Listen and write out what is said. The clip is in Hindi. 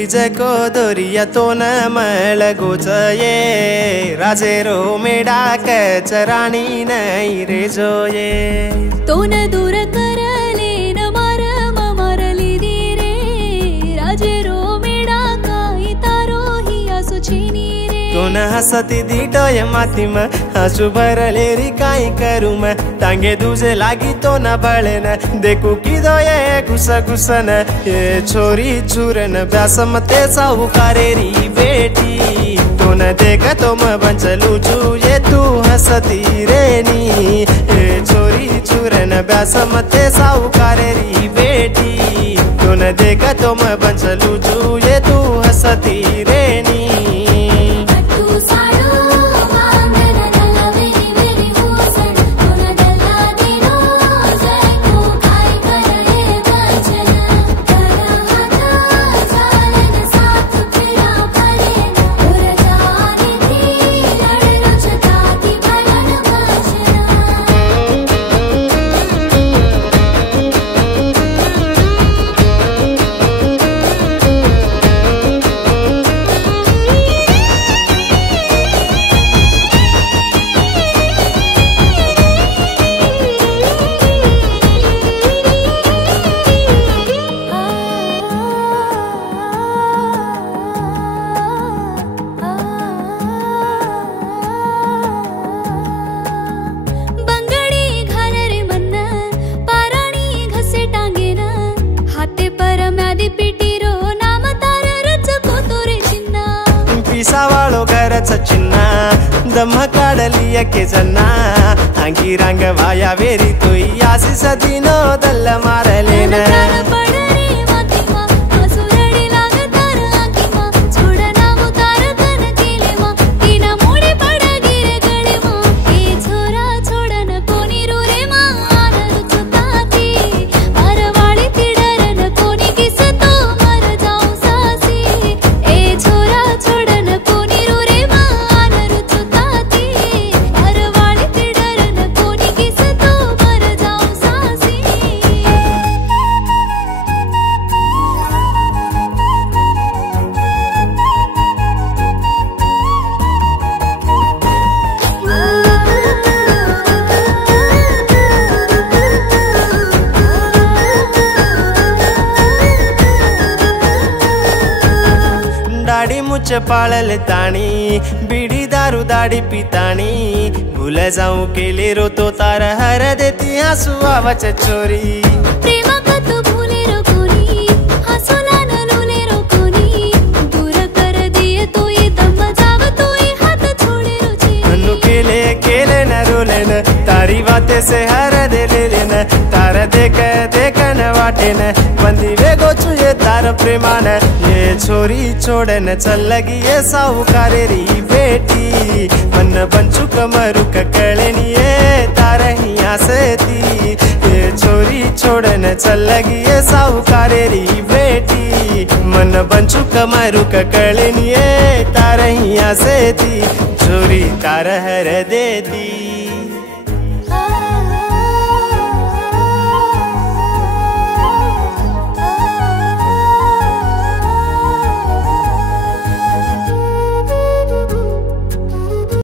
छोरी जको दोरिया तो न मल गोचये राजेरो मेडा कचराणी नहीं रे जोये तो न दूर करले न मार मारली दी रे राजेरो मेडा काही तारो ही असुचिनी रे तो न हसती दी डोय माती म हसु भरले री काई करू म टांगे दूजे लागी तो न बळे न देखू की दोये घुस घुसन ये छोरी छुरन ब्यासमते साहुकारे री बेटी तो न देख तो म बंचलू जू ये तू हसती रेनी ये छोरी छुरन ब्यासमते साहुकारे री बेटी तो न देख तो म बंचलू जू ये तू हसती रेनी पिसावाळो घरच चिन्ना दम काढली के जन्ना अंगी रंग वाया वेरी तोई आसी सदीनो दल्ल मारले न दाढ़ी मुझ पाळल ताणी बीड़ी दारू दाढ़ी पिताणी भूल जाऊं के ले रो तो तार हर देती आंसू आवच चोरी प्रेमा का तो भूले रो कोनी हंसोला न लोले रो कोनी दूर कर दिए तो ये दम जाव तो ये हाथ छोड़े रो छी मनु केले न रोले न तारी बातें से हर दे ले न तार देख न वाटे न बंदी वे गोचू ये तार प्रेमान ये छोरी छोड़न चल लगी ये साहुकारे री बेटी मन बंचू कमरू ककड़नी ये तार ही आसती ये छोरी छोड़न चल लगी ये साहुकारे री बेटी मन बंचू कमरू ककड़नी ये तार ही आसती छोरी तार हर देती।